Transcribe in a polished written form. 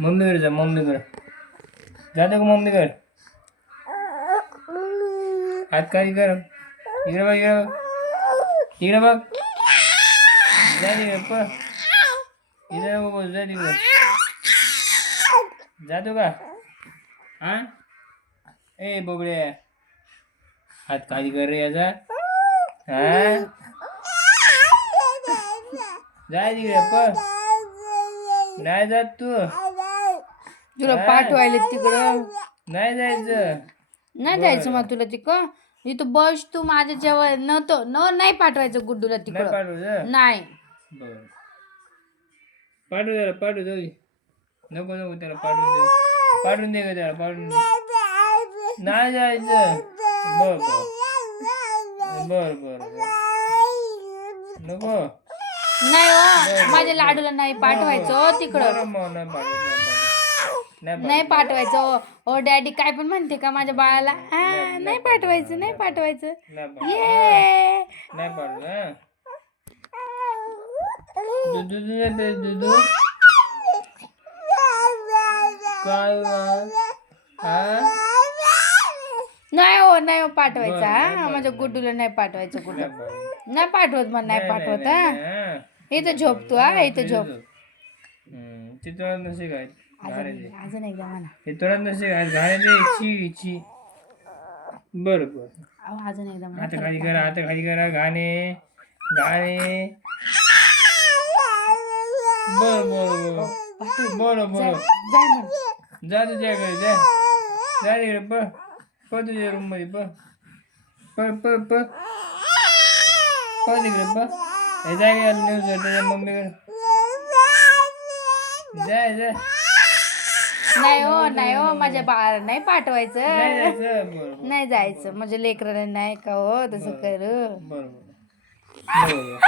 मम्मीकडे जा, मम्मीकडे जातो का मम्मीकडे? हात खाली कर, इकडे बघ, इकडे बघ, इकडे बघ, जा तिकडे पळ, इकडे बघ, जा तिकडे. जातो का? हा ए बोबडे, हात खाली कर रे याचा. हा जाय तिकडे पळ, नाही जात तू, तुला पाठवायला तिकडं नाही जायचं. नाही जायचं मग तुला तिकडं. इथं बस तू माझ्या जेव्हा नव्हतं नाही पाठवायचं गुड्डूला नाही तिकडं. पाठवू नाही बर, पाठवू त्याला, पाठवू जाऊ दे. नको नको त्याला पाठवून दे, पाठवून दे का त्याला, पाठवून दे. नाही जायचं. बर बर बर बर नको. नाही हो, माझ्या लाडूला नाही पाठवायचं हो तिकडं. बरं मग नाही पाठवत, नाही नाही पाठवायचं हो. ओ डॅडी काय पण म्हणते का माझ्या बाळाला? नाही पाठवायचं, नाही पाठवायचं. ये नाही पाठवत. हा दुधू दुधू काय हा नाही हो, नाही हो पाठवायचं. हा माझ्या गुड्डूला नाही पाठवायचं कुठं. नाही पाठवत मग, नाही पाठवत. हा इथं झोप तू. हा इथं झोप. ते तोंडात नसे काय अजून एकदा म्हणा. हे तोंडात नसे काय घालायचे. इच्छी इच्छी. बरं बरं, अजून एकदा म्हणा. आता खाली करा, आता खाली करा. गाणे गाणे. बर बर बर बर बर, जाय म्हण. जा तुझ्याकडे, जा जा तिकडे पळ, पळ तुझ्या रूम मध्ये पळ, पळ पळ पळ पळ तिकडे पळ. हे जाय का न्यूज त्याच्या मम्मीकडे, जाय जाय. नाही हो, नाही हो, माझ्या बाळाला नाही पाठवायचं. नाही जायचं. बरोबर नाही जायचं. म्हणजे लेकराला नाही का हो तसं करू. बरोबर बरोबर.